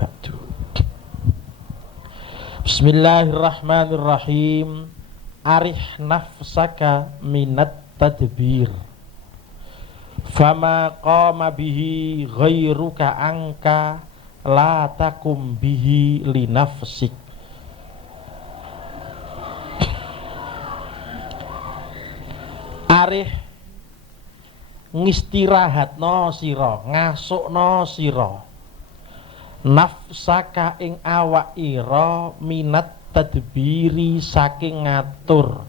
ba'du. Bismillahirrahmanirrahim. Arih nafsaka minat tadbir, fama qama bihi ghairuka angka la takum bihi li nafsik. Arih ngistirahatno sira, ngasukno sira nafsaka ing awak ira minat tadbiri saking ngatur.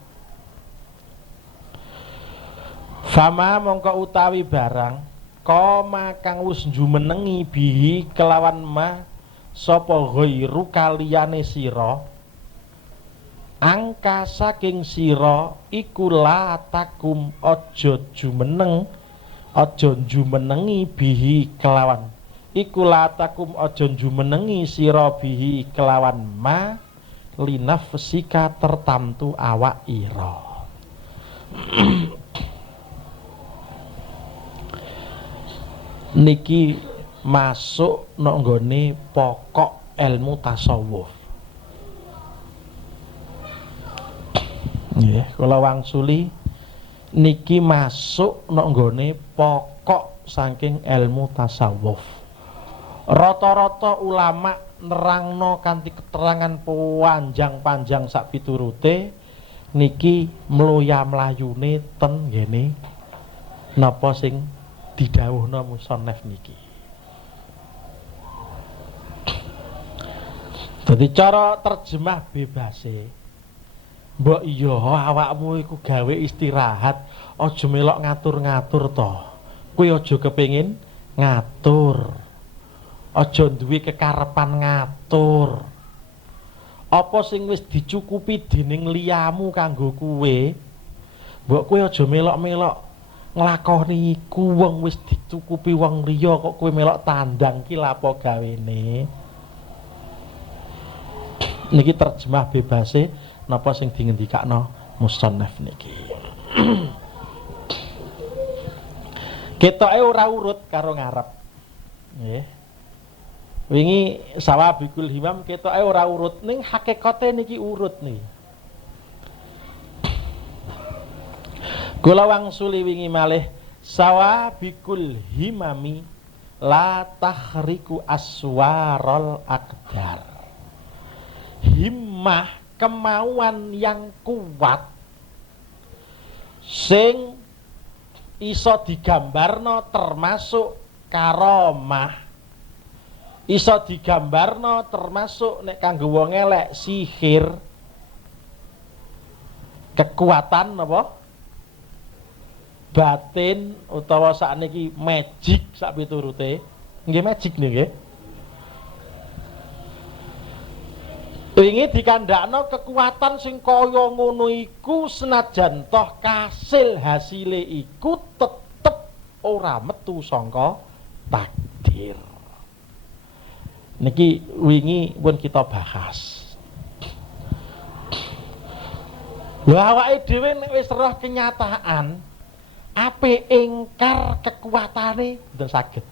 Fama mongko utawi barang koma kang wis jumenengi bihi kelawan ma sapa ghairu kaliyane sira angka saking sira iku la takum aja jumenengi bihi kelawan iku la takum aja jumenengi sira bihi kelawan ma linafsika tertamtu awak ira. Niki masuk nok nggone pokok ilmu tasawuf. Nggih, kula wangsuli niki masuk nok nggone pokok saking ilmu tasawuf. Rata-rata ulama nerangno kanthi keterangan panjang-panjang sak piturute niki mloya-mlayune ten ngene napa sing didhawuhna musannaf niki. Dadi cara terjemah bebase, mbok iya awakmu iku gawe istirahat, aja melok ngatur-ngatur to. Kuwi aja kepengin ngatur. Aja duwe kekarepan ngatur. Apa sing wis dicukupi dening liyamu kanggo kowe, mbok kowe aja melok-melok nglakoni iku. Wong wis dicukupi wong liya kok kowe melok tandang ki lapo gawene. Niki terjemah bebase napa sing dingendikakno musannaf niki. Ketoke ora urut karo ngarep. Nggih. Wingi Sawabikul Himam ketoke ora urut ning hakikate niki urut niki. Kula wangsuli wingi malih Sawabikul Himami la tahriku aswarul aqdar. Himmah kemauan yang kuat sing iso digambarno termasuk karomah, iso digambarno termasuk nek kanggo wong elek sihir, kekuatan apa batin utawa sakniki magic sak piturute. Nggih magic nggih. Wingi dikandakno kekuatan sing kaya ngono iku senajan toh kasil hasile iku tetep ora metu saka takdir. Niki wingi pun kita bahas. Lha awake dhewe nek wis roh kenyataan ape ingkar kekuatane mboten saged.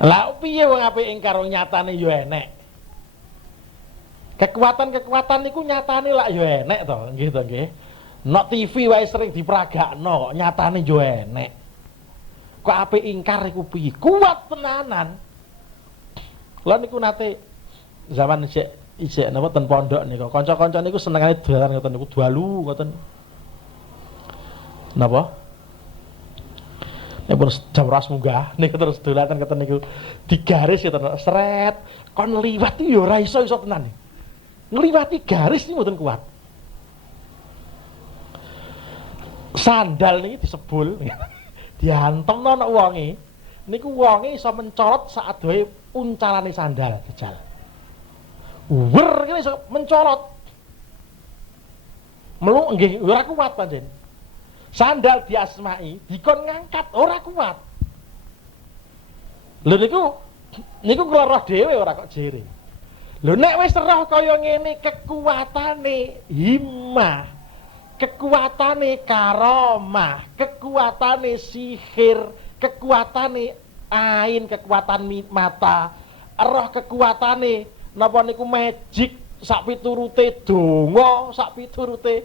Lah piye wong apik ingkar wong nyatane ya enek. Kekuatan-kekuatan niku nyatane lak ya enek to, nggih to nggih. Nok TV wae sering diperagakno kok nyatane ya enek. Kok apik ingkar iku piye? Kuat tenanan. Lah niku nate zaman isik napa ten pondok niku kanca-kanca niku senengane dolan ngoten niku dalu ngoten. Napa? Nek pun jam ras munggah niku terus dolatan keten niku digaris ya seret kon liwat iki ya ora iso tenan. Ngliwati garis iki mboten kuat. Sandal niki disebul diantemno nek wonge niku wonge iso mencorot sak adohe uncalane sandal jejal. Wer kene iso mencorot. Melu nggih ora kuat pancen. Sandal diasmai dikon ngangkat ora kuat. Lho niku kula roh dhewe ora kok jere. Lho nek wis roh kaya ngene kekuatane himmah, kekuatane karomah, kekuatane sihir, kekuatane ain kekuatan mata, roh kekuatane napa niku magic sak piturute donga sak piturute.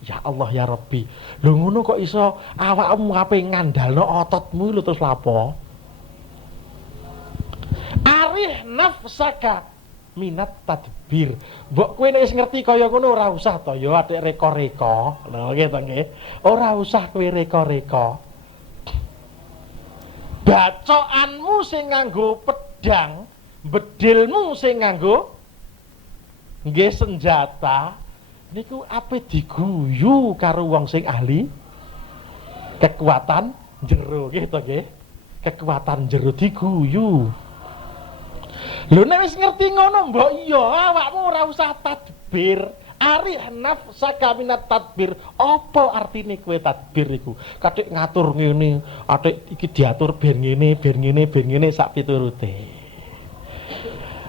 Ya Allah ya Rabbi. Lho ngono kok iso awakmu ape ngandalno ototmu lho terus lapo? Arih nafsaka minat tadbir. Mbok kowe nek wis ngerti kaya ngono ora usah to ya atik reka-reka. Lho nggih to nggih. Ora usah kowe reka-reka. Bacoanmu sing nganggo pedang, bedilmu sing nganggo nggih senjata niku ape diguyu karo wong sing ahli kekuatan jero nggih to nggih. Kekuatan jero diguyu. Lho nek wis ngerti ngono mbok iya awakmu ora usah tadbir. Arih nafsaka minat tadbir. Apa artine kowe tadbir iku? Katik ngatur ngene, atik iki diatur ben ngene, ben ngene, ben ngene sak piturute.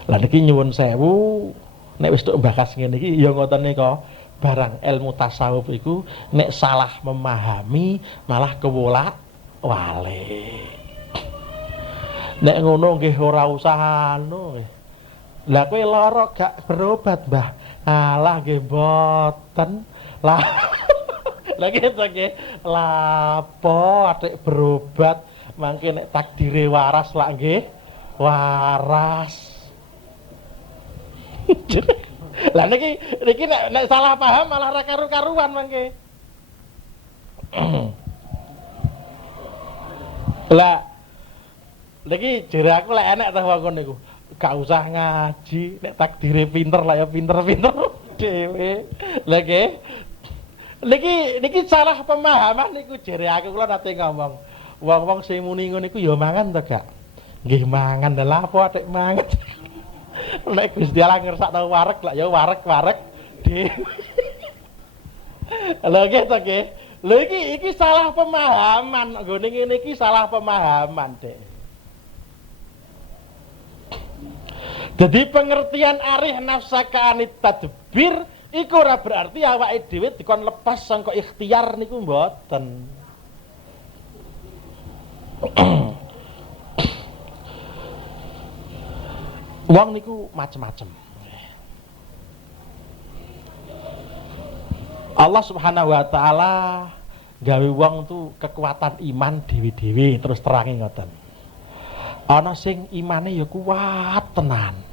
Lah niki nyuwun sewu, nek wis tok bakas ngene iki ya ngoten nika. Barang ilmu tasawuf iku nek salah memahami malah kewolak-walik. Nek ngono nggih ora usah anu. Lah kowe lara gak berobat, Mbah. Alah nggih mboten. Lah lagi nggih lapo atik berobat mangke nek takdire waras lak nggih waras. Lah niki nek salah paham malah ra karu-karuan mangke. Lah lagi jare aku lek enek ta wong niku. Gak usah ngaji, nek takdire pinter lah ya pinter-pinter dhewe. Niki salah pemahaman niku jare aku kula nate ngomong. Wong-wong sing muni ngono niku ya mangan to gak? Nggih mangan lha apa atik mangan. Nek Gusti Allah ngersakno wareg lah ya wareg-wareg dhewe. Lha nggih to nggih. Lha iki salah pemahaman. Nggone ngene iki salah pemahaman, Dek. Jadi pengertian arih nafsaka anit tadbir iku ora berarti awake dhewe dikon lepas sangka ikhtiar niku mboten. Wong niku macem-macem. Allah Subhanahu wa taala gawe wong tuh kekuatan iman dhewe-dhewe terus terangi ngoten. Ana sing imane ya kuat tenan.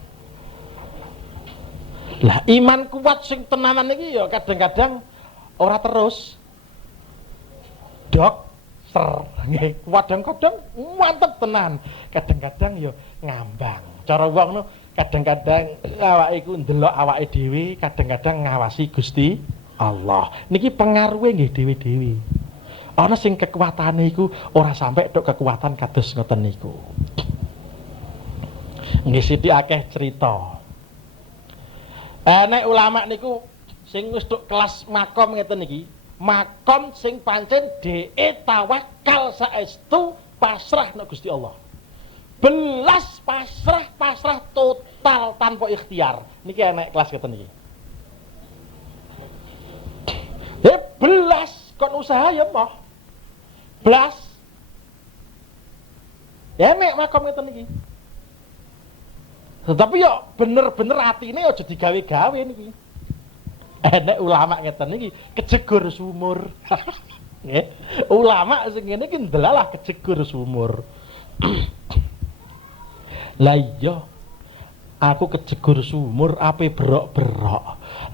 Lah iman kuat sing tenanan iki ya kadang-kadang ora terus dok ser nggih kadang-kadang mantep tenan kadang-kadang ya ngambang cara wong no kadang-kadang awake iku ndelok awake dhewe kadang-kadang ngawasi Gusti Allah niki pengaruhe nggih dhewe-dhewe ana sing kekuatane iku ora sampai tok kekuatan kados ngoten niku nggih sithik akeh cerita. Nek ulama niku sing wis tok kelas makom ngeten iki, makom sing pancen dhek tawakal saestu pasrah nek Gusti Allah. Belas pasrah total tanpa ikhtiar. Niki nek kelas ngeten iki. Belas kon usaha ya moh. Belas. Ya nek makom ngeten iki. Tetapi ya bener-bener atine aja digawe-gawe niki. Nek ulama ngeten niki kejegur sumur. Nggih. Ulama sing ngene iki ndelalah kejegur sumur. Lah iya. Aku kejegur sumur ape berok-berok.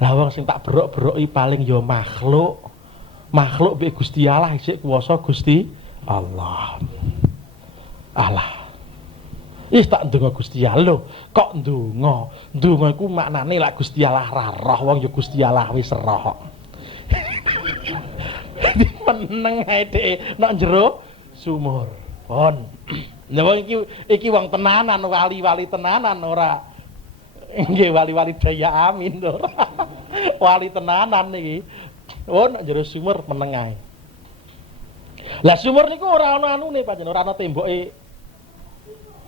Lah wong sing tak berok-beroki paling ya makhluk. Makhluk mbek Gusti Allah isih kuwasa Gusti Allah. Allah. Ih tak ndonga Gusti Allah kok ndonga iku maknane lak Gusti Allah ra roh wong ya Gusti Allah wis roh. Meneng ae dhek nek jero sumur. Pon. Lah wong iki wong tenanan wali-wali tenanan ora nggih wali-wali daya amin to. Wali tenanan niki. Oh nek jero sumur meneng ae. Lah sumur niku ora ana anune pancen ora ana temboke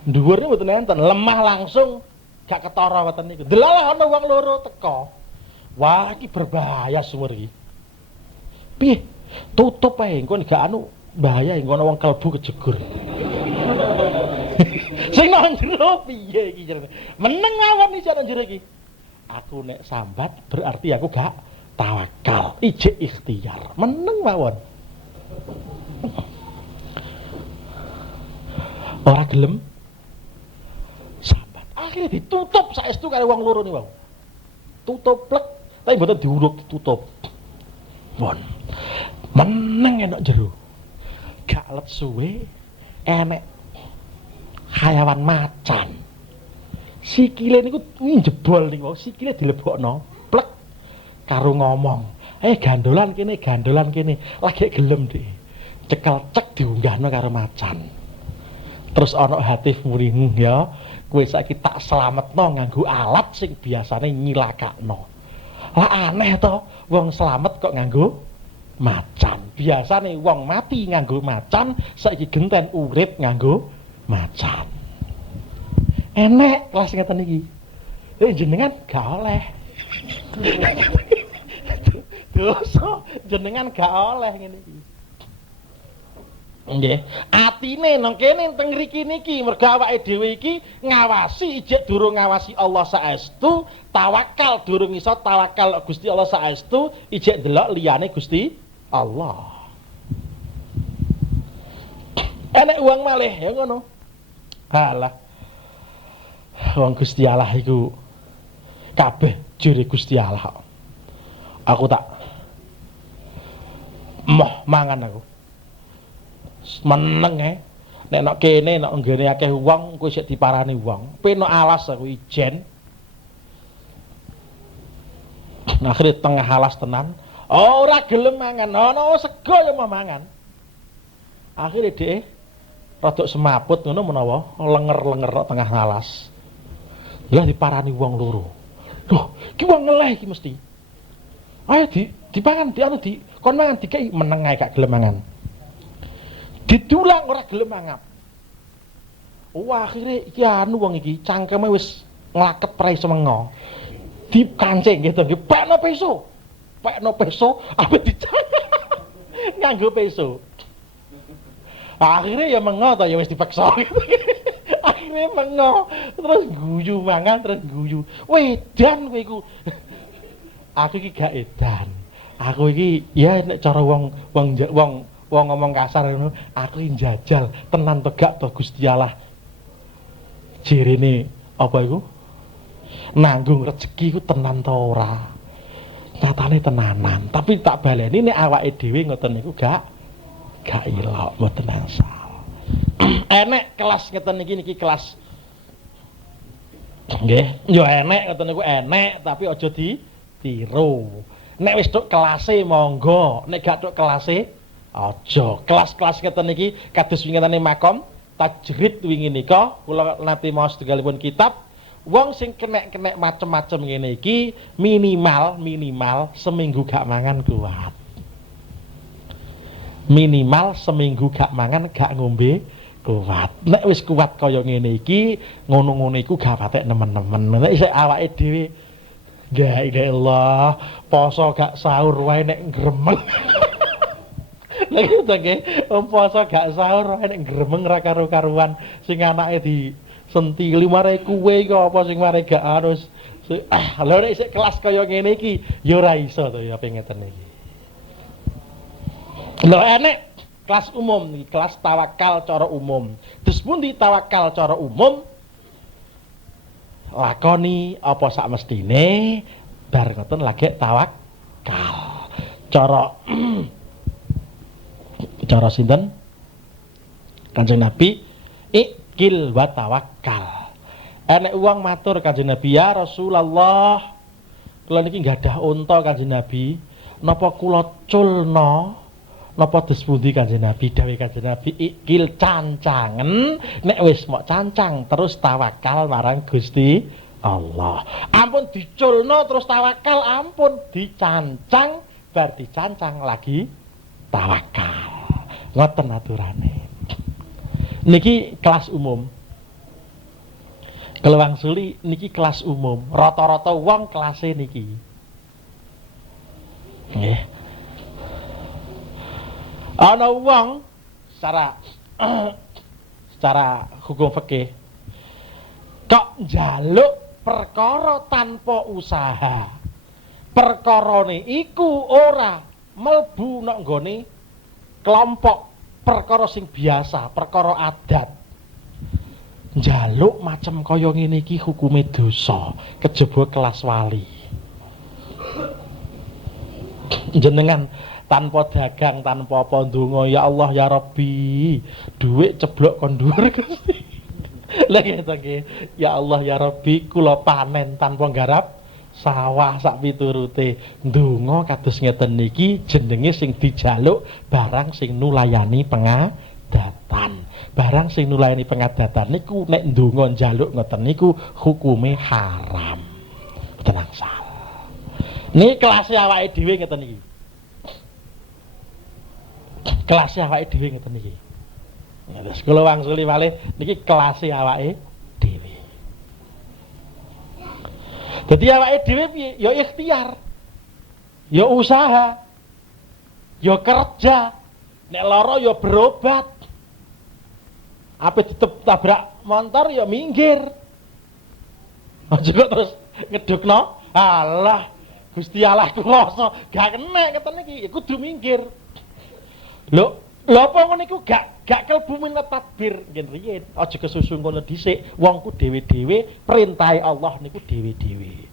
dhuwur niku mboten enten, lemah langsung gak ketara ngoten niku. Delalah ana wong loro teka. Wah, iki berbahaya sumur iki. Piye? Tutup ae engko gak anu bahaya engko ana wong kelbu kejegur. Sing nang jero piye iki jarene? Meneng mawon iki nang jero iki. Aku nek sambat berarti aku gak tawakal, ijek ikhtiar. Meneng mawon. Ora gelem sambat. Akhirnya ditutup saestu karo wong loro niku. Tutup plek, tapi mboten diuruk ditutup. Mon. Meneng enak jero. Gak let suwe enek hayawan macan. Sikile niku njebol niku, sikile dilebokno, plek karo ngomong. Gandolan kene, lagi gelem dhek. Cekel cek diunggahno karo macan. Terus ana hatif muni, ya, kowe saiki tak slametno nganggo alat sing biasane nyilakakno. Lah aneh to, wong slamet kok nganggo macan. Biasane wong mati nganggo macan, saiki genten urip nganggo macan. Enek kelas ngeten iki. Jenengan gak oleh. Dosa jenengan gak oleh ngene iki. Nggih, atine nang kene teng mriki niki mergo awake dhewe iki ngawasi ijek durung ngawasi Allah saestu, tawakal durung iso tawakal Gusti Allah saestu, ijek delok liyane Gusti Allah. Enek uang malih ya ngono. Halah. Wong Gusti Allah iku kabeh jere Gusti Allah. Aku tak moh mangan aku. Meneng nek nok kene nek nggene akeh wong kowe sik diparani wong. Penok alas aku ijen. Nah, akhire tengah alas tenan. Ora gelem mangan. Ono sego ya mau mangan. Akhire dhek rodok semaput ngono menawa lenger-lenger tengah alas. Lah diparani wong loro. Loh, iki wong ngeleh iki mesti. Ayo dipangan, kon mangan dikei meneng ae gak gelem mangan. Didulang ora gelem mangan. Wah, akhire iki anu wong iki cangkeme wis nglakep ra iso mengo. Dikancing gitu, pekno peso. Pekno peso ape dicang. Nganggo peso. Akhirnya ya mengo to ya wis dipeksa. Akhirnya mengo terus guyu mangan terus guyu. Wedan kowe iku. Aku iki gak edan. Aku iki ya nek cara wong ngomong kasar ngono, aku iki njajal tenan to gak to Gusti Allah. Jirene apa iku? Nanggung rezeki ku tenan to ora? Nyatane tenanan, tapi tak baleni nek awake dhewe ngoten niku gak ilok mboten asal. Enek kelas ngeten niki kelas. Nggih, yo enek ngoten niku enek, tapi aja ditiru. Nek wis tok kelase monggo, nek gak tok kelase aja. Kelas-kelas ngeten niki kados winginane makom tajrid wingi nika kula nate maos tunggalipun kitab. Wong sing kenek-kenek macem-macem ngene iki minimal seminggu gak mangan kuat. Minimal seminggu gak mangan gak ngombe kuat. Nek wis kuat kaya ngene iki ngono-ngono iku gak patek nemen-nemen. Nek isih awake dhewe la ilaha illallah poso gak sahur wae nek gremeng. Nek nggih poso gak sahur wae nek gremeng ra karo-karuan sing anake di sentili mare kuwe iki apa sing mare gak harus lha nek isih kelas kaya ngene iki ya ora iso to ya pengeten iki. Lho enek kelas umum nih, kelas tawakal cara umum. Terus pundi tawakal cara umum? Lakoni apa sak mestine bar ngoten lagi tawakal. Cara sinten? Kanjeng Nabi ikil wa tawakal. Enek wong matur Kanjeng Nabi, ya Rasulullah, kula niki gadah unta Kanjeng Nabi, napa kula culna? Napa dispundi Kanjeng Nabi? Dawuh Kanjeng Nabi ikil cancangen, nek wis mok cancang terus tawakal marang Gusti Allah. Ampun diculno terus tawakal, ampun dicancang bar dicancang lagi tawakal. Ngoten aturane. Niki kelas umum. Kelewang suli niki kelas umum. Rata-rata wong kelase niki. Nggih. Ana wong secara hukum fikih kok njaluk perkara tanpa usaha. Perkarane iku ora mlebu nek nggone kelompok perkara sing biasa, perkara adat. Njaluk macem kaya ngene iki hukume dosa, kejaba kelas wali. Jenengan tanpa dagang, tanpa apa ndonga, ya Allah ya Rabbi, dhuwit ceblok kon dhuwur Gusti. Lah ngene ya Allah ya Rabbi, kula panen tanpa nggarap sawah sak piturute. Ndonga kados ngeten niki jenenge sing dijaluk barang sing nulayani pengadatan. Barang sing nulayani pengadatan niku nek ndonga njaluk ngoten niku hukume haram. Tenang salah. Niki kelas awake dhewe ngeten niki. Kelas awake dhewe ngeten niki. Ya terus kula wangsuli malih niki kelas awake dhewe. Jadi awake dhewe piye? Ya ikhtiar. Ya usaha. Ya kerja. Nek lara ya berobat. Apa ditabrak motor ya minggir. Aja kok terus ngedukno. Alah, Gusti Allah kuwasa, gak kena ngeten iki, kudu minggir. Lho apa ngono iku gak kelbu minat takbir ngen riyen. Aja kesusu ngono dhisik. Wong ku dhewe-dhewe perintahe Allah niku dhewe-dhewe.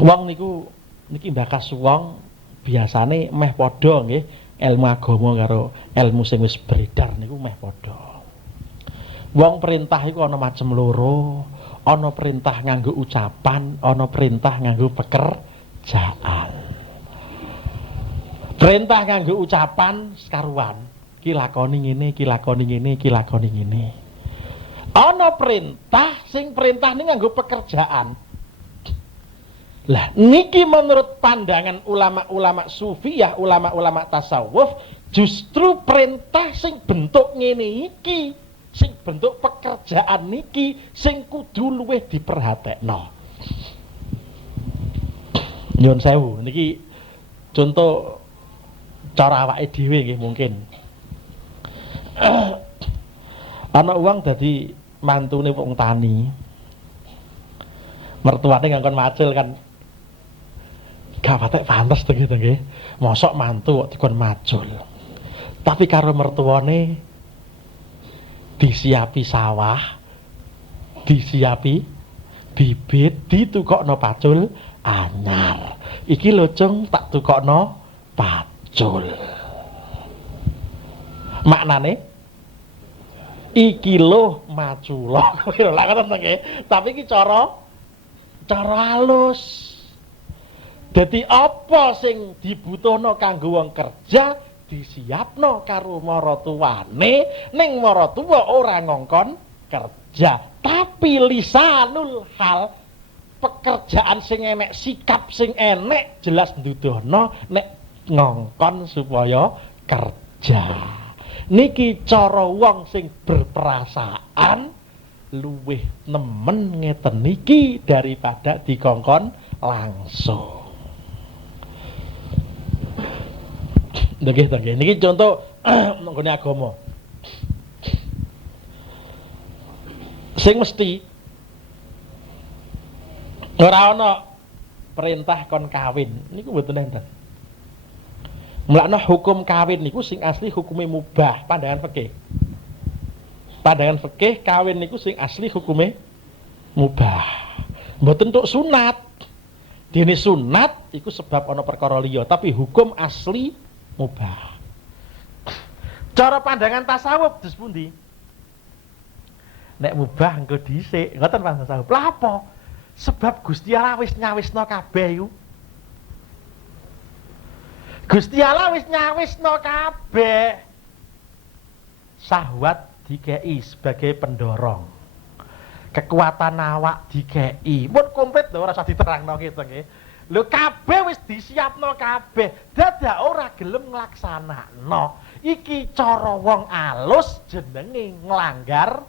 Wong niku niki mbakas wong biasane meh padha nggih, ilmu agama karo ilmu sing wis beredar niku meh padha. Wong perintah iku ana macem loro, ana perintah nganggo ucapan, ana perintah nganggo pekerjaan. Perintah nganggo ucapan sekaruan, ki lakoni ngene, ki lakoni ngene, ki lakoni ngene. Ana perintah sing perintah ini nganggo pekerjaan. Lah niki menurut pandangan ulama-ulama sufiyah, ulama-ulama tasawuf, justru perintah sing bentuk ngene iki, sing bentuk pekerjaan niki sing kudu luwih diperhatekno. Nyun sewu niki contoh cara awake dhewe nggih mungkin. Ana uang dadi mantune wong tani. Mertuane ngangkon macul kan. Gak patek pantes to nggih. Mosok mantu kok dikon macul. Tapi karo mertuane disiapi sawah, disiapi bibit, ditukokno pacul anyar. Iki lho Cung tak tukokno pacul. Maknane iki lho macula. Lha ngoten nggih. Tapi iki cara halus. Dadi apa sing dibutuhno kanggo wong kerja disiapno karo maratuwane, ning maratuwa ora ngongkon kerja, tapi lisanul hal pekerjaan sing enek, sikap sing enek jelas nduduhno nek ngongkon supaya kerja. Niki cara wong sing berperasaan luwih nemen ngeten niki daripada dikongkon langsung. Nggih, niki contoh nggone agama. Sing mesti ora ana perintah kon kawin niku mboten enten. Mulane hukum kawin niku sing asli hukume mubah, pandangan fikih. Pandangan fikih kawin niku sing asli hukume mubah. Mboten tok sunat. Dene sunat iku sebab ana perkara liya, tapi hukum asli mubah. Cara pandangan tasawuf dus pundi? Nek mubah engko dhisik, ngoten Pak tasawuf. Lah apa? Sebab Gusti Allah wis nyawisno kabeh iku. Gusti Allah wis nyawisno kabeh. Syahwat dikei sebagai pendorong. Kekuatan awak dikei. Mun komplit lho ora usah diterangno gitu nggih. Lho kabeh wis disiapno kabeh, dadak ora gelem nglaksanakno. Iki cara wong alus jenenge nglanggar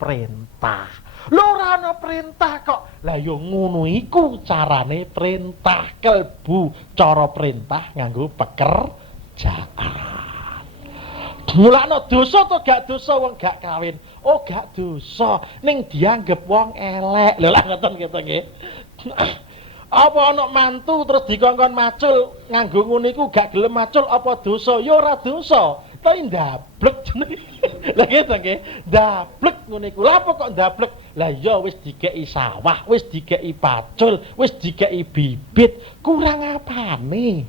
perintah. Lho ora ana perintah kok. Lah ya ngono iku carane perintah, kelbu cara perintah nganggo pekerjaan. Mulakno dosa to gak dosa wong gak kawin. Oh gak dosa, ning dianggep wong elek. Lho lah ngoten gitu nggih. Apa ana mantu terus dikongkon macul nganggo ngono iku gak gelem macul apa dosa? Ya ora dosa, tapi ndablek jenenge. Lah gitu nggih, ndablek ngono iku. Lah apa kok ndablek? Lah ya wis dikeki sawah, wis dikeki pacul, wis dikeki bibit, kurang apane?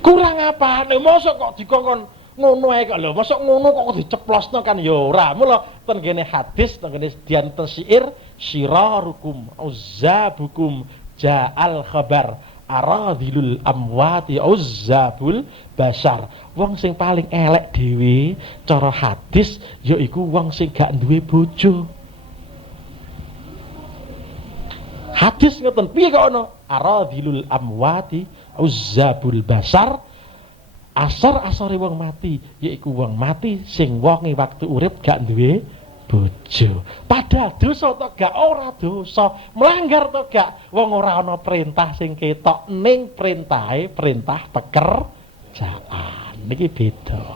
Kurang apane? Mosok kok dikongkon ngono ae kok lho, mosok ngono kok diceplosno kan ya ora. Mula ten kene hadis, ten kene dianten syair, syirarukum uzzabukum ja'al khabar aradhilul amwati uzzabul basar. Wong sing paling elek dhewe cara hadis yaiku wong sing gak duwe bojo. Hadis ngoten piye kok ono? Aradhilul amwati uzzabul basar. Asor-asore wong mati yaiku wong mati sing wonge waktu urip gak duwe bojo. Padahal dosa to gak ora dosa, melanggar to gak wong ora ana perintah sing ketok ning perintahe perintah pekerjaan. Niki beda.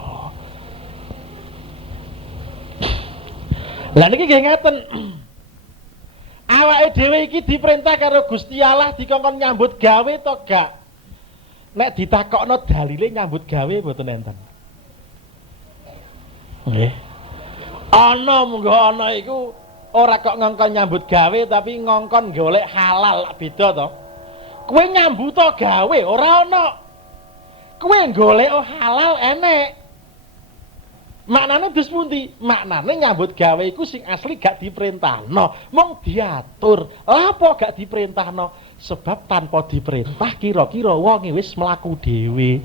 Lah niki nggih ngaten. Awake dhewe iki diperintah karo Gusti Allah dikongkon nyambut gawe to gak? Nek ditakokno dalile nyambut gawe mboten enten. Nggih. Ana monggo ana iku ora kok ngongkon nyambut gawe tapi ngongkon golek halal beda to. Kowe nyambut gawe ora ana. Kowe golek halal enek. Maknane dus pundi? Maknane nyambut gawe iku sing asli gak diperintahno, mung diatur. Lah apa gak diperintahno? Sebab tanpa diperintah kira-kira wong wis mlaku dhewe.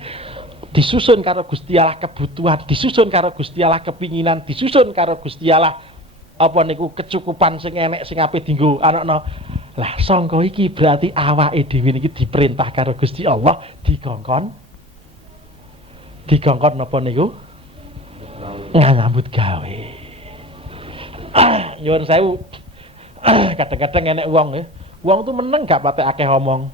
Disusun karo Gusti Allah kebutuhan, disusun karo Gusti Allah kepinginan, disusun karo Gusti Allah apa niku kecukupan sing enek sing ape dienggo anakno. Lah sangka iki berarti awake dhewe niki diperintah karo Gusti Allah dikongkon napa niku? Nyambut gawe. Nyuwun sewu. Kadang-kadang enek wong ya. Wong tuh meneng gak patek akeh omong.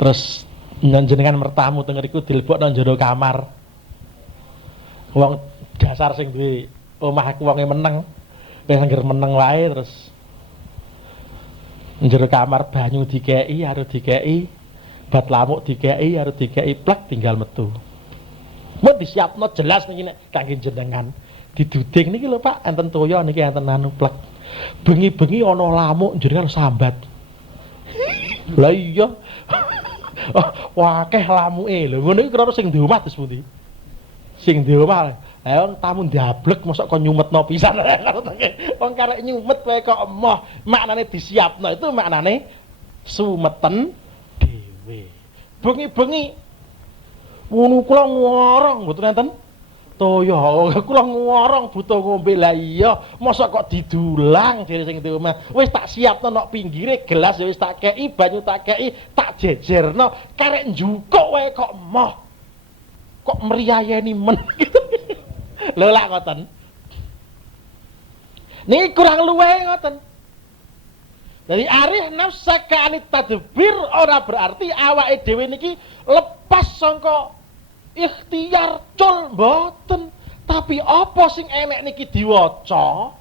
Terus njenengan mertamu teng ngriku dilebokno njero kamar. Wong dasar sing duwe omah aku wonge meneng. Wis angger meneng wae terus njero kamar banyu dikeki, arep dikeki, bat lamuk dikeki, arep dikeki plek tinggal metu. Mun disiapno jelas niki nek kangge jenengan. Diduding niki lho Pak, enten toya niki enten anu plek. Bengi-bengi ana lamuk jenengan sambat. Lah iya. Wakeh lamuke lho. Ngono iki kira sing di omah terus pundi? Sing di omah. Lah tamu ndablek mosok kok nyumetno pisan. Wong karek nyumet wae kok emoh. Maknane disiapno itu maknane sumeten dhewe. Bengi-bengi ngono kula ngorong mboten enten toya. Kula ngorong butuh ngombe. Lah iya, mosok kok didulang dhewe sing di omah. Wis tak siapno nok pinggire gelas ya wis tak kei, banyu tak kei, tak jejerno. Karek njukuk wae kok emoh. Kok mriyayeni men gitu. Lho lak ngoten. Niki kurang luwih ngoten. Dari arih nafsaka anit tadbir ora berarti awake dhewe niki lepas sangka ikhtiar cul mboten. Tapi apa sing enek niki diwaca?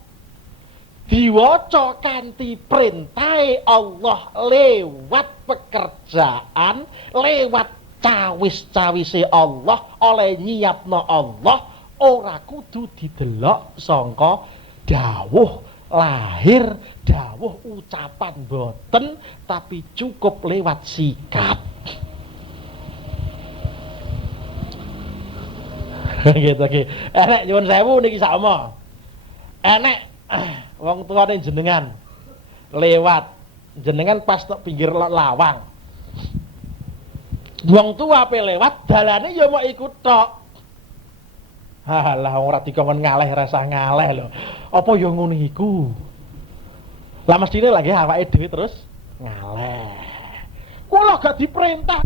Diwaca kanthi perintahe Allah lewat pekerjaan, lewat cawis-cawise Allah, oleh nyiapno Allah, ora kudu didelok sangka dawuh lahir, dawuh ucapan boten, tapi cukup lewat sikap. Gitu ki. Enek nyuwun sewu niki sakmo. Enek wong tuane jenengan lewat jenengan pas tok pinggir lawang. Wong tua ape lewat dalane ya mau ikut tok. Halah ora dikongkon ngaleh rasa ngaleh lho. Apa ya ngono iku? Lah mestine lagi awake dhewe terus ngaleh. Kula gak diperintah